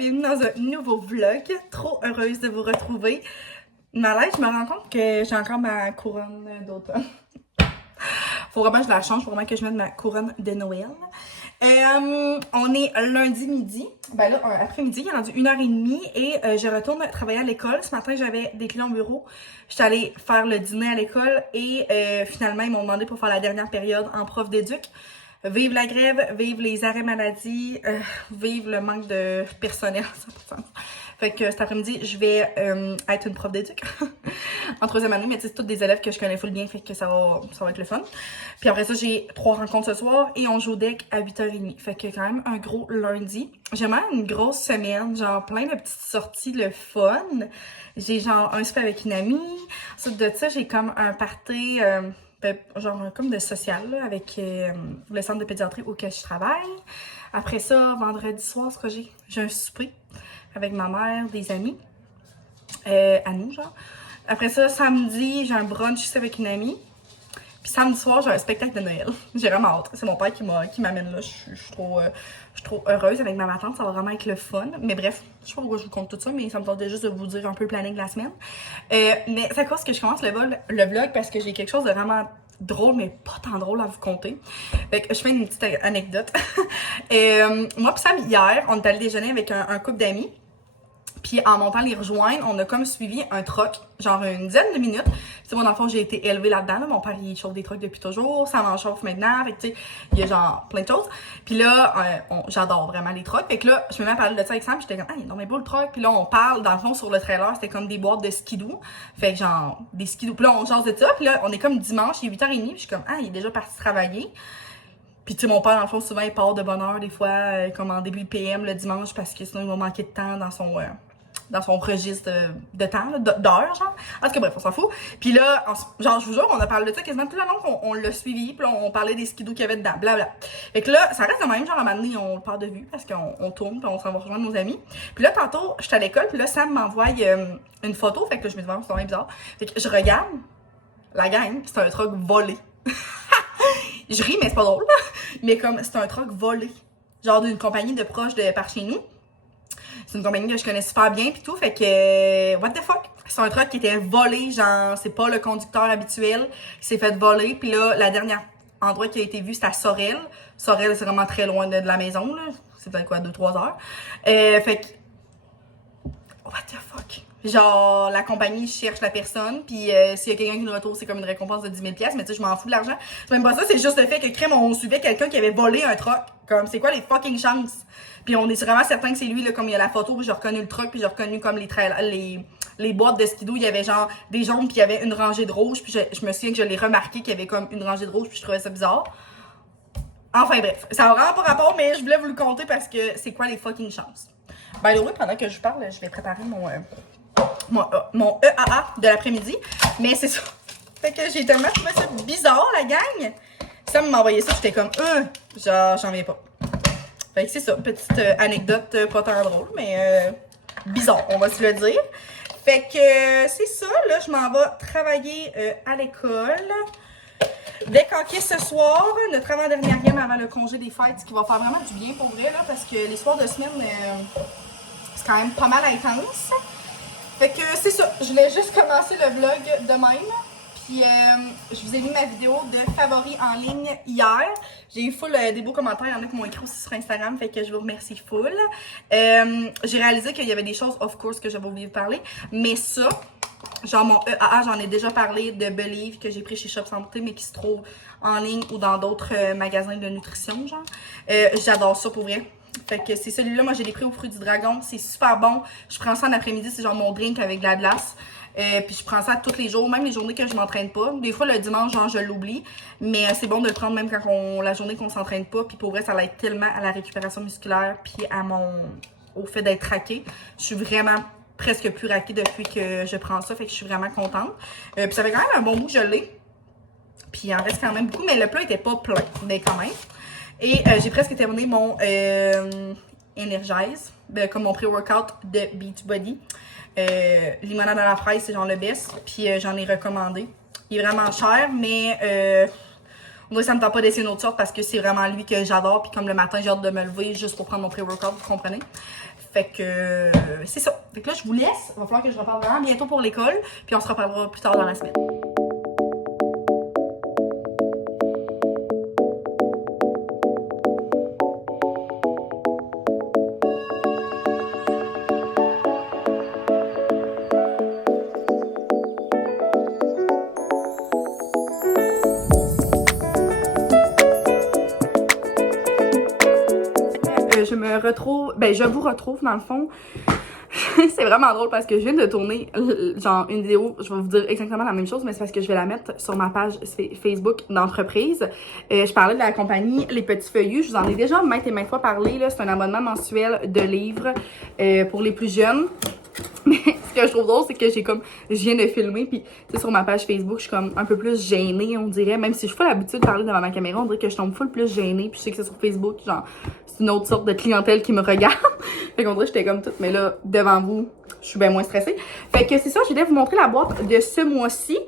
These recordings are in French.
bienvenue dans un nouveau vlog. Trop heureuse de vous retrouver. Malaise, je me rends compte que j'ai encore ma couronne d'automne. Faut vraiment que je la change, faut vraiment que je mette ma couronne de Noël. On est lundi midi. Ben là, après-midi, il est rendu 1h30 et je retourne travailler à l'école. Ce matin, j'avais des clients au bureau. J'étais allée faire le dîner à l'école et finalement, ils m'ont demandé pour faire la dernière période en prof d'éduc. Vive la grève, vive les arrêts maladie, vive le manque de personnel, ça n'a pas de sens. Fait que cet après-midi, je vais être une prof d'éduc en troisième année, mais tu sais, c'est toutes des élèves que je connais full bien, fait que ça va être le fun. Puis après ça, j'ai 3 rencontres ce soir et on joue au deck à 8h30. Fait que quand même un gros lundi. J'ai vraiment une grosse semaine, genre plein de petites sorties, le fun. J'ai genre un souper avec une amie. Ensuite de ça, j'ai comme un party... genre comme de social là, avec le centre de pédiatrie auquel je travaille. Après ça, vendredi soir, ce que j'ai un souper avec ma mère, des amis, à nous, genre. Après ça, samedi, j'ai un brunch ici avec une amie. Puis samedi soir, j'ai un spectacle de Noël. J'ai vraiment hâte. C'est mon père qui m'amène là. Je suis trop heureuse avec ma tante. Ça va vraiment être le fun. Mais bref, je sais pas pourquoi je vous compte tout ça, mais ça me tentait juste de vous dire un peu le planning de la semaine. Mais c'est à cause que je commence le vlog parce que j'ai quelque chose de vraiment drôle, mais pas tant drôle à vous conter. Fait que je fais une petite anecdote. Moi pis Sam, hier, on est allé déjeuner avec un couple d'amis. Puis en montant les rejoindre, on a comme suivi un troc, genre une dizaine de minutes. Tu sais, moi, dans le fond, j'ai été élevée là-dedans. Là. Mon père, il chauffe des trocs depuis toujours. Ça m'en chauffe maintenant. Fait que, tu sais, il y a genre plein de choses. Puis là, j'adore vraiment les trocs. Fait que là, je me mets à parler de ça avec Sam. J'étais comme, ah, il est donc beau le troc. Puis là, on parle, dans le fond, sur le trailer, c'était comme des boîtes de skidoo. Fait que genre, des skidoo. Puis là, on change de ça. Puis là, on est comme dimanche, il est 8h30. Puis je suis comme, ah, il est déjà parti travailler. Puis tu sais, mon père, dans le fond, souvent, il part de bonne heure, des fois, comme en début de PM le dimanche, parce que sinon, il va manquer de temps dans son registre de temps, d'heures, genre. En tout cas, bref, on s'en fout. Puis là, genre, je vous jure, on a parlé de ça quasiment tout le long qu'on l'a suivi. Puis là, on parlait des skidoo qu'il y avait dedans, blabla. Fait que là, ça reste quand même, genre, à un moment donné, on le perd de vue parce qu'on tourne, puis on s'en va rejoindre nos amis. Puis là, tantôt, j'étais à l'école, puis là, Sam m'envoie une photo. Fait que là, je me dis, c'est vraiment bizarre. Fait que je regarde la gang, c'est un truck volé. Je ris, mais c'est pas drôle. Mais comme, c'est un truck volé. Genre d'une compagnie de proches de par chez nous. C'est une compagnie que je connais super bien pis tout, fait que what the fuck? C'est un truck qui était volé, genre c'est pas le conducteur habituel qui s'est fait voler, puis là la dernière endroit qui a été vu c'était à Sorel. Sorel c'est vraiment très loin de la maison là, c'est peut-être quoi 2-3 heures. Fait que what the fuck? Genre, la compagnie cherche la personne, puis s'il y a quelqu'un qui nous retrouve, c'est comme une récompense de 10 000 $, mais tu sais, je m'en fous de l'argent. C'est même pas ça, c'est juste le fait que crème, on suivait quelqu'un qui avait volé un truck. Comme, c'est quoi les fucking chances? Puis on est vraiment certain que c'est lui, là, comme il y a la photo, puis j'ai reconnu le truck, puis j'ai reconnu comme les boîtes de skidoo, il y avait genre des jaunes, puis il y avait une rangée de rouge, puis je me souviens que je l'ai remarqué qu'il y avait comme une rangée de rouge, puis je trouvais ça bizarre. Enfin bref, ça n'a vraiment pas rapport, mais je voulais vous le conter parce que c'est quoi les fucking chances? By the way, pendant que je parle, je vais préparer mon EAA de l'après-midi. Mais c'est ça. Fait que j'ai tellement trouvé ça bizarre, la gang. Sam m'a envoyé ça, j'étais comme, genre, j'en viens pas. Fait que c'est ça, petite anecdote pas tant drôle, mais bizarre, on va se le dire. Fait que c'est ça, là, je m'en vais travailler à l'école. Décaquer ce soir, notre avant-dernière game avant le congé des fêtes, ce qui va faire vraiment du bien pour vrai, là, parce que les soirs de semaine, c'est quand même pas mal intense. Fait que c'est ça, je voulais juste commencer le vlog de même. Puis je vous ai mis ma vidéo de favoris en ligne hier. J'ai eu full des beaux commentaires, il y en a qui m'ont écrit aussi sur Instagram, fait que je vous remercie full. J'ai réalisé qu'il y avait des choses, of course, que j'avais oublié de parler. Mais ça, genre mon EAA, j'en ai déjà parlé de Believe que j'ai pris chez Shop Santé, mais qui se trouve en ligne ou dans d'autres magasins de nutrition, genre. J'adore ça pour vrai. Fait que c'est celui-là, moi j'ai les pris au fruit du dragon, c'est super bon. Je prends ça en après-midi, c'est genre mon drink avec de la glace. Puis je prends ça tous les jours, même les journées que je m'entraîne pas. Des fois le dimanche, genre je l'oublie. Mais c'est bon de le prendre même quand la journée qu'on s'entraîne pas. Puis pour vrai, ça l'aide tellement à la récupération musculaire puis au fait d'être raquée. Je suis vraiment presque plus raquée depuis que je prends ça, fait que je suis vraiment contente. Puis ça fait quand même un bon bout que je l'ai. Puis il en reste quand même beaucoup, mais le plat était pas plein, mais quand même. Et j'ai presque terminé mon Energize, comme mon pré-workout de Beachbody. Limonade à la fraise, c'est genre le best. Puis j'en ai recommandé. Il est vraiment cher, mais on dirait que ça me tente pas d'essayer une autre sorte parce que c'est vraiment lui que j'adore. Puis comme le matin, j'ai hâte de me lever juste pour prendre mon pré-workout, vous comprenez? Fait que c'est ça. Fait que là, je vous laisse. Il va falloir que je reparle vraiment bientôt pour l'école. Puis on se reparlera plus tard dans la semaine. Je vous retrouve dans le fond. C'est vraiment drôle parce que je viens de tourner genre une vidéo, je vais vous dire exactement la même chose, mais c'est parce que je vais la mettre sur ma page Facebook d'entreprise. Je parlais de la compagnie Les Petits Feuillus, je vous en ai déjà maintes et maintes fois parlé, là. C'est un abonnement mensuel de livres pour les plus jeunes. Mais ce que je trouve drôle, c'est que je viens de filmer, puis sur ma page Facebook, je suis comme un peu plus gênée, on dirait. Même si je suis pas l'habitude de parler devant ma caméra, on dirait que je tombe full plus gênée. Puis je sais que c'est sur Facebook, genre, c'est une autre sorte de clientèle qui me regarde. Fait qu'on dirait que j'étais comme toute, mais là, devant vous, je suis bien moins stressée. Fait que c'est ça, je voulais vous montrer la boîte de ce mois-ci.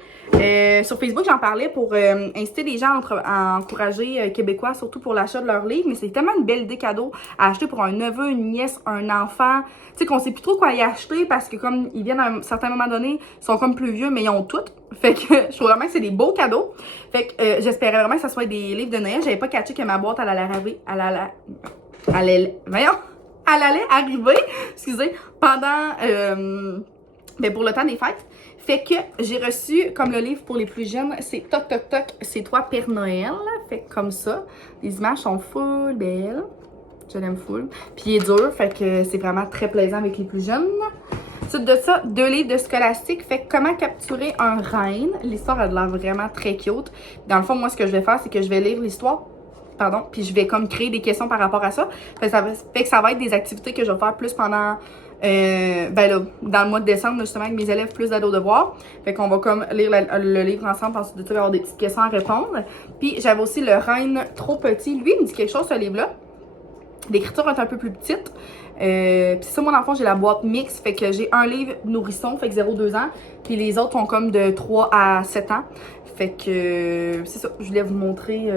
Sur Facebook, j'en parlais pour inciter les gens à encourager Québécois, surtout pour l'achat de leurs livres. Mais c'est tellement une belle idée cadeau à acheter pour un neveu, une nièce, un enfant. Tu sais, qu'on sait plus trop quoi y acheter parce que comme ils viennent à un certain moment donné, ils sont comme plus vieux, mais ils ont tout. Fait que je trouve vraiment que c'est des beaux cadeaux. Fait que j'espérais vraiment que ça soit des livres de Noël. J'avais pas catché que ma boîte, elle allait arriver, excusez, pendant, pour le temps des fêtes. Fait que j'ai reçu, comme le livre pour les plus jeunes, c'est Toc Toc Toc, c'est toi Père Noël. Fait que comme ça, les images sont full belles. Je l'aime full. Puis il est dur, fait que c'est vraiment très plaisant avec les plus jeunes. Ensuite de ça, 2 livres de scolastique. Fait que comment capturer un reine. L'histoire a l'air vraiment très cute. Dans le fond, moi, ce que je vais faire, c'est que je vais lire l'histoire. Pardon, puis je vais comme créer des questions par rapport à ça. Fait que ça va être des activités que je vais faire plus pendant... dans le mois de décembre, justement, avec mes élèves, plus d'ados devoirs. Fait qu'on va comme lire le livre ensemble, ensuite de ça, il va y avoir des petites questions à répondre. Puis j'avais aussi Le Reine trop petit. Lui, il me dit quelque chose, ce livre-là. L'écriture est un peu plus petite. Puis ça, moi, dans le fond, j'ai la boîte mix. Fait que j'ai un livre nourrisson, fait que 0-2 ans. Puis les autres sont comme de 3 à 7 ans. Fait que c'est ça, je voulais vous montrer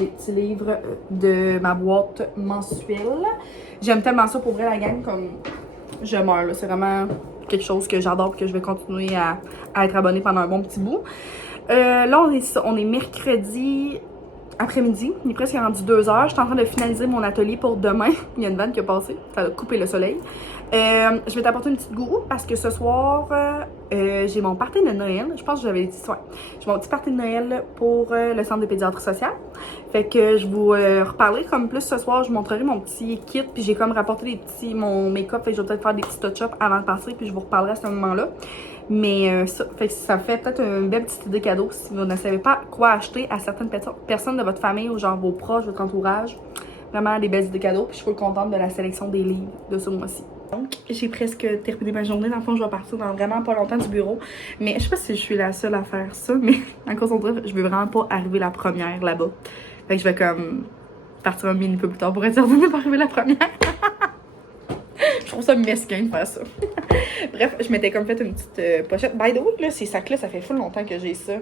les petits livres de ma boîte mensuelle. J'aime tellement ça pour vrai, la gang, comme je meurs là. C'est vraiment quelque chose que j'adore et que je vais continuer à être abonnée pendant un bon petit bout. Là, on est mercredi après-midi. Il est presque rendu 2h. Je suis en train de finaliser mon atelier pour demain. Il y a une vanne qui a passé. Ça a coupé le soleil. Je vais t'apporter une petite gourou parce que ce soir, j'ai mon party de Noël. Je pense que j'avais dit ça. J'ai mon petit party de Noël pour le centre de pédiatrie sociale. Fait que je vous reparlerai comme plus ce soir. Je vous montrerai mon petit kit. Puis j'ai comme rapporté mon make-up. Fait que je vais peut-être faire des petits touch-ups avant de passer. Puis je vous reparlerai à ce moment-là. Mais ça fait peut-être une belle petite idée cadeau si vous ne savez pas quoi acheter à certaines personnes de votre famille ou genre vos proches, votre entourage. Vraiment des belles idées cadeaux. Puis je suis full contente de la sélection des livres de ce mois-ci. Donc, j'ai presque terminé ma journée. Dans le fond, je vais partir dans vraiment pas longtemps du bureau. Mais je sais pas si je suis la seule à faire ça. Mais en cause on dirait, je veux vraiment pas arriver la première là-bas. Fait que je vais comme partir un minute peu plus tard pour être certaine de pas arriver la première. Je trouve ça mesquin de faire ça. Bref, je m'étais comme fait une petite pochette. By the way, là, ces sacs-là, ça fait full longtemps que j'ai ça.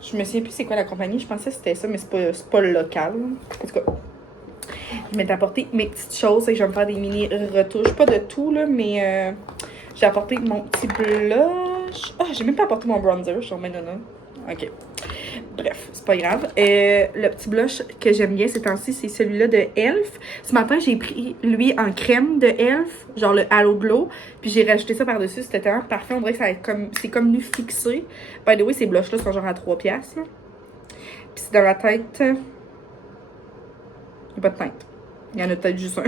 Je me souviens plus c'est quoi la compagnie. Je pensais que c'était ça, mais c'est pas le local. En tout cas, je m'étais apporté mes petites choses et je vais me faire des mini retouches. Pas de tout, là, mais j'ai apporté mon petit blush. Ah, j'ai même pas apporté mon bronzer. Je suis en non. Ok. Bref, c'est pas grave. Le petit blush que j'aime bien ces temps-ci, c'est celui-là de Elf. Ce matin, j'ai pris lui en crème de Elf, genre le Halo Glow. Puis j'ai rajouté ça par-dessus. C'était tellement parfait. On dirait que c'est comme nu fixé. By the way, ces blushs-là sont genre à 3$. Là. Puis c'est dans la tête. Il n'y a pas de teinte. Il y en a peut-être juste un.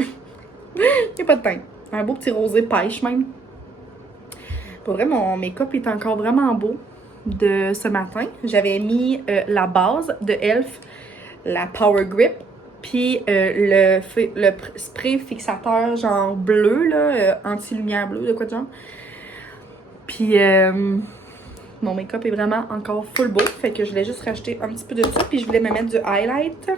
Il n'y a pas de teinte. Un beau petit rosé pêche même. Pour vrai, mon make-up est encore vraiment beau. De ce matin, j'avais mis la base de Elf, la Power Grip, puis le spray fixateur genre bleu, là, anti-lumière bleue, de quoi de genre. Puis mon make-up est vraiment encore full beau, fait que je voulais juste racheter un petit peu de ça, puis je voulais me mettre du highlight.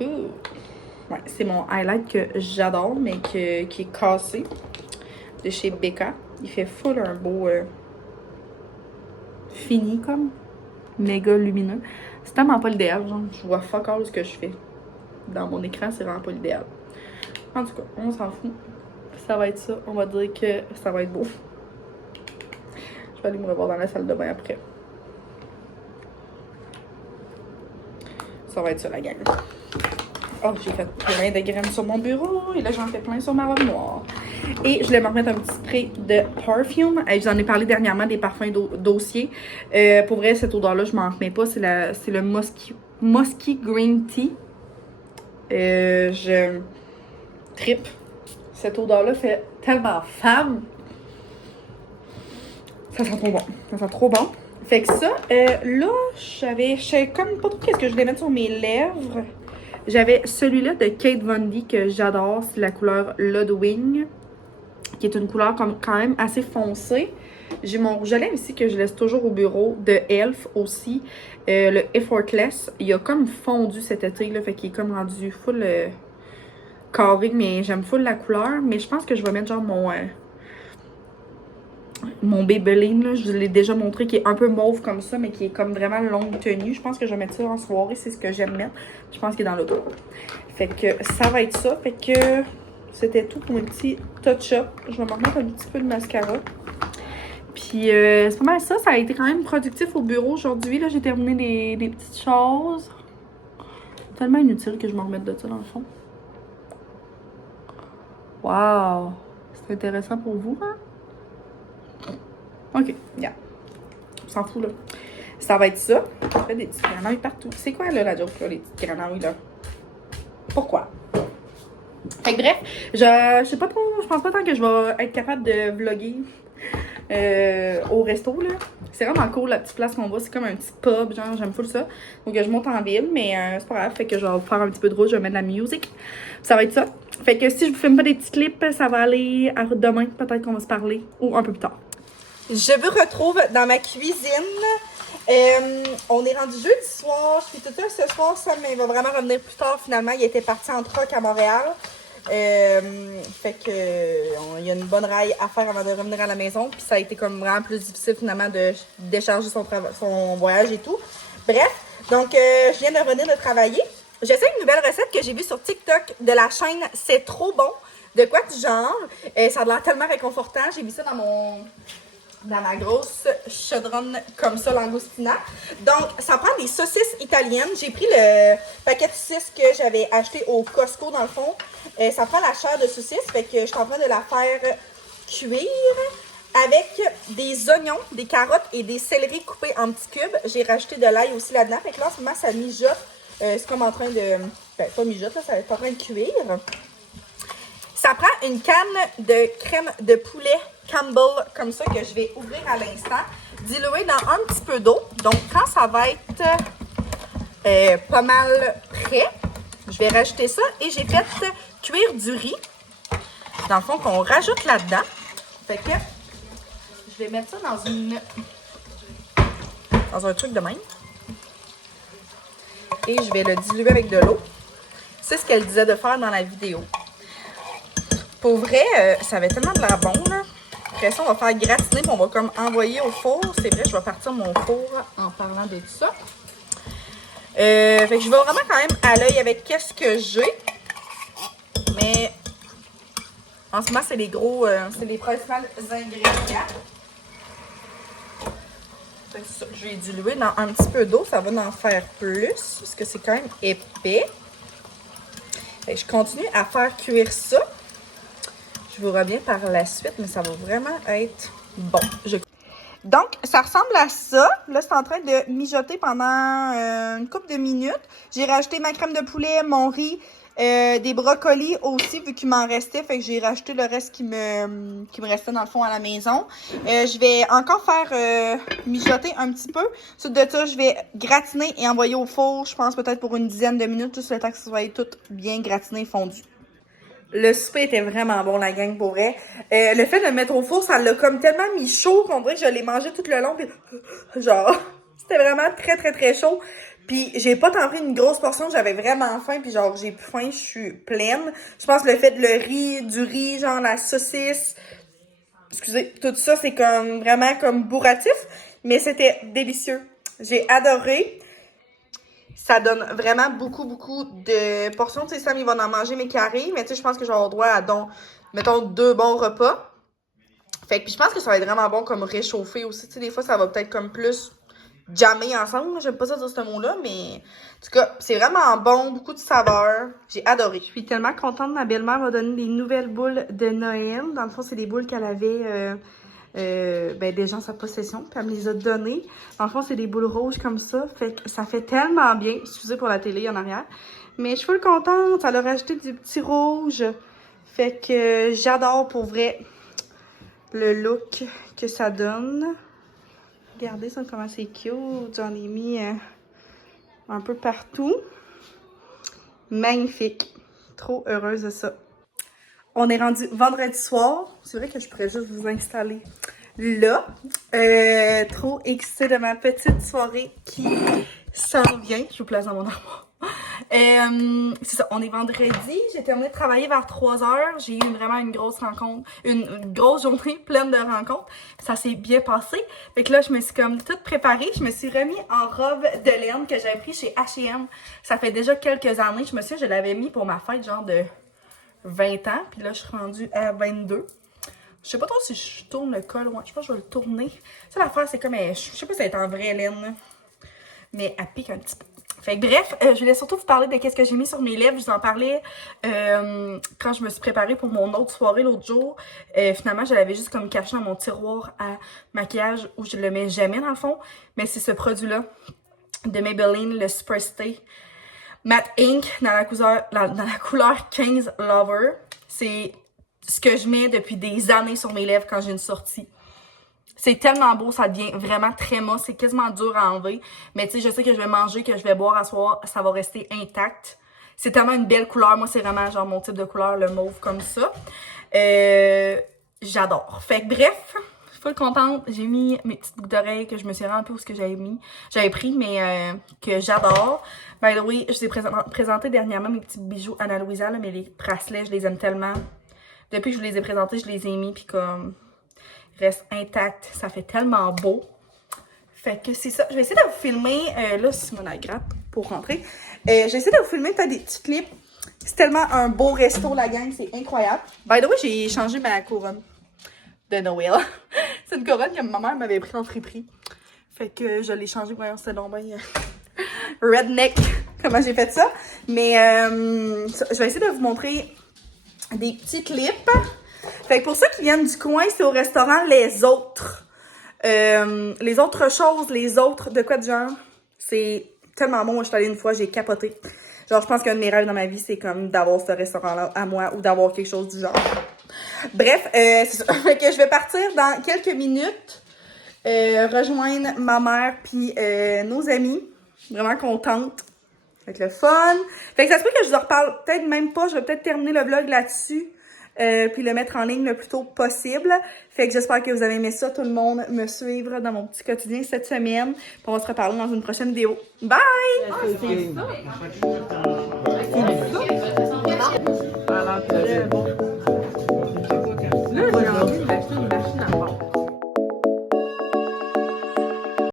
Ouais, c'est mon highlight que j'adore, mais qui est cassé, de chez Becca. Il fait full un beau... fini comme méga lumineux. C'est tellement pas l'idéal, genre je vois fuck all ce que je fais dans mon écran, c'est vraiment pas l'idéal. En tout cas, on s'en fout. Ça va être ça. On va dire que ça va être beau. Je vais aller me revoir dans la salle de bain après. Ça va être ça, la gang. Oh, j'ai fait plein de graines sur mon bureau et là, j'en fais plein sur ma robe noire. Et je voulais me remettre un petit spray de perfume. Je vous en ai parlé dernièrement des parfums dossier. Pour vrai, cette odeur-là, je m'en remets pas. C'est le Musky Green Tea. Je trippe. Cette odeur-là fait tellement femme. Ça sent trop bon. Ça sent trop bon. Fait que ça, là, je savais comme pas trop qu'est-ce que je voulais mettre sur mes lèvres. J'avais celui-là de Kate Von D que j'adore. C'est la couleur Ludwig, qui est une couleur quand même assez foncée. J'ai mon rouge à lèvres ici que je laisse toujours au bureau de Elf aussi. Le Effortless. Il a comme fondu cet été, là. Fait qu'il est comme rendu full carré, mais j'aime full la couleur. Mais je pense que je vais mettre genre mon Maybelline, là, je vous l'ai déjà montré, qui est un peu mauve comme ça, mais qui est comme vraiment longue tenue. Je pense que je vais mettre ça en soirée, c'est ce que j'aime mettre. Je pense qu'il est dans l'auto. Fait que ça va être ça. Fait que c'était tout pour un petit touch-up. Je vais me remettre un petit peu de mascara. Puis c'est pas mal ça. Ça a été quand même productif au bureau aujourd'hui. Là, j'ai terminé des petites choses. Tellement inutile que je me remette de ça dans le fond. Wow! C'est intéressant pour vous, hein? Ok, yeah. On s'en fout, là. Ça va être ça. On fait des petites grenouilles partout. C'est quoi, là, la joke, là, les petites grenouilles, là? Pourquoi? Fait que bref, je sais pas trop, je pense pas tant que je vais être capable de vlogger au resto, là. C'est vraiment cool, la petite place qu'on va. C'est comme un petit pub, genre, j'aime full ça. Donc, je monte en ville, mais c'est pas grave. Fait que je vais faire un petit peu de route, je vais mettre de la musique. Ça va être ça. Fait que si je vous filme pas des petits clips, ça va aller à demain. Peut-être qu'on va se parler ou un peu plus tard. Je vous retrouve dans ma cuisine. On est rendu jeudi soir. Je suis toute seule ce soir, ça, mais il va vraiment revenir plus tard. Finalement, il était parti en truck à Montréal. Fait que il y a une bonne raille à faire avant de revenir à la maison. Puis ça a été comme vraiment plus difficile finalement de décharger son voyage et tout. Bref, donc je viens de revenir de travailler. J'essaie une nouvelle recette que j'ai vue sur TikTok de la chaîne C'est trop bon. De quoi du genre. Ça a l'air tellement réconfortant. J'ai mis ça dans ma grosse chaudronne comme ça, langostina. Donc, ça prend des saucisses italiennes. J'ai pris le paquet de saucisses que j'avais acheté au Costco, dans le fond. Ça prend la chair de saucisse, fait que je suis en train de la faire cuire avec des oignons, des carottes et des céleris coupés en petits cubes. J'ai rajouté de l'ail aussi là-dedans. Fait que là, en ce moment, ça mijote. C'est comme en train de... Ben, pas mijote, là, ça est en train de cuire. Ça prend une canne de crème de poulet Campbell, comme ça, que je vais ouvrir à l'instant, diluer dans un petit peu d'eau. Donc, quand ça va être pas mal prêt, je vais rajouter ça. Et j'ai fait cuire du riz, dans le fond, qu'on rajoute là-dedans. Fait que je vais mettre ça dans un truc de même. Et je vais le diluer avec de l'eau. C'est ce qu'elle disait de faire dans la vidéo. Pour vrai, ça avait tellement de l'air bon, là. Après ça, on va faire gratiner, puis on va comme envoyer au four. C'est vrai, je vais partir mon four en parlant de tout ça. Fait que je vais vraiment quand même à l'œil avec qu'est-ce que j'ai. Mais en ce moment, c'est les principaux ingrédients. Fait que ça, je vais diluer dans un petit peu d'eau. Ça va en faire plus, parce que c'est quand même épais. Fait que je continue à faire cuire ça. Je vous reviens par la suite, mais ça va vraiment être bon. Donc, ça ressemble à ça. Là, c'est en train de mijoter pendant une couple de minutes. J'ai rajouté ma crème de poulet, mon riz, des brocolis aussi, vu qu'il m'en restait. Fait que j'ai rajouté le reste qui me restait dans le fond à la maison. Je vais encore faire mijoter un petit peu. Ensuite de ça, je vais gratiner et envoyer au four, je pense peut-être pour une dizaine de minutes, juste le temps que ça soit tout bien gratiné et fondu. Le souper était vraiment bon, la gang, pour vrai. Le fait de le mettre au four, ça l'a comme tellement mis chaud qu'on dirait que je l'ai mangé tout le long. Pis, genre, c'était vraiment très, très, très chaud. Puis j'ai pas tant pris une grosse portion, j'avais vraiment faim. Puis genre, j'ai plus faim, je suis pleine. Je pense que le fait de du riz, genre la saucisse, excusez, tout ça, c'est comme vraiment comme bourratif. Mais c'était délicieux. J'ai adoré. Ça donne vraiment beaucoup de portions. Tu sais, Sam, il va en manger mes carrés, mais tu sais, je pense que je vais avoir droit à, mettons, 2 bons repas. Fait que puis je pense que ça va être vraiment bon comme réchauffer aussi. Tu sais, des fois, ça va peut-être comme plus jammer ensemble. J'aime pas ça dire ce mot-là, mais en tout cas, c'est vraiment bon, beaucoup de saveurs. J'ai adoré. Je suis tellement contente. Ma belle-mère m'a donné des nouvelles boules de Noël. Dans le fond, c'est des boules qu'elle avait déjà en sa possession, puis elle me les a données. Dans le fond, c'est des boules rouges comme ça. Fait que ça fait tellement bien. Excusez pour la télé en arrière. Mais je suis full contente. Elle a rajouté du petit rouge. Fait que j'adore pour vrai le look que ça donne. Regardez ça, comment c'est cute. J'en ai mis un peu partout. Magnifique. Trop heureuse de ça. On est rendu vendredi soir. C'est vrai que je pourrais juste vous installer là. Trop excitée de ma petite soirée qui s'en vient. Je vous place dans mon armoire. C'est ça, on est vendredi, j'ai terminé de travailler vers 3h, j'ai eu vraiment une grosse rencontre, une grosse journée pleine de rencontres, ça s'est bien passé, fait que là je me suis comme toute préparée, je me suis remis en robe de laine que j'avais pris chez H&M, ça fait déjà quelques années, je me souviens, je l'avais mis pour ma fête genre de 20 ans, puis là je suis rendue à 22. Je sais pas trop si je tourne le col, ouais, je pense que je vais le tourner. Ça l'affaire c'est comme, je sais pas si elle est en vraie laine, mais elle pique un petit peu. Fait que bref, je voulais surtout vous parler de qu'est-ce que j'ai mis sur mes lèvres. Je vous en parlais quand je me suis préparée pour mon autre soirée l'autre jour. Finalement, je l'avais juste comme caché dans mon tiroir à maquillage où je le mets jamais dans le fond. Mais c'est ce produit-là de Maybelline, le Super Stay Matte Ink dans la couleur 15 Lover. C'est ce que je mets depuis des années sur mes lèvres quand j'ai une sortie. C'est tellement beau, ça devient vraiment très moche, c'est quasiment dur à enlever. Mais tu sais, je sais que je vais manger, que je vais boire à soir, ça va rester intact. C'est tellement une belle couleur, moi c'est vraiment genre mon type de couleur, le mauve comme ça. J'adore. Fait que bref, je suis full contente. J'ai mis mes petites boucles d'oreilles que je me suis rendue un peu où ce que j'avais pris, mais que j'adore. By the way, je vous ai présenté dernièrement mes petits bijoux Anna Louisa, là, mais les bracelets, je les aime tellement. Depuis que je vous les ai présentés, je les ai mis, puis comme... reste intact. Ça fait tellement beau. Fait que c'est ça. Je vais essayer de vous filmer. Là, c'est mon gratte pour rentrer. Je vais essayer de vous filmer peut-être des petits clips. C'est tellement un beau resto, la gang. C'est incroyable. By the way, j'ai changé ma couronne de Noël. C'est une couronne que ma mère m'avait pris en friperie. Fait que je l'ai changée. Voyons, c'était donc bien redneck. Comment j'ai fait ça. Mais je vais essayer de vous montrer des petits clips. Fait que pour ceux qui viennent du coin, c'est au restaurant Les Autres. Les autres choses, les autres, de quoi de genre? C'est tellement bon. Moi, je suis allée une fois, j'ai capoté. Genre, je pense qu'un de mes rêves dans ma vie, c'est comme d'avoir ce restaurant-là à moi ou d'avoir quelque chose du genre. Bref, c'est ça. Fait que je vais partir dans quelques minutes, rejoindre ma mère puis nos amis. Vraiment contente. Fait que le fun. Fait que ça se peut que je vous en reparle peut-être même pas. Je vais peut-être terminer le vlog là-dessus. Puis le mettre en ligne le plus tôt possible. Fait que j'espère que vous avez aimé ça, tout le monde, me suivre dans mon petit quotidien cette semaine. Puis on va se reparler dans une prochaine vidéo. Bye!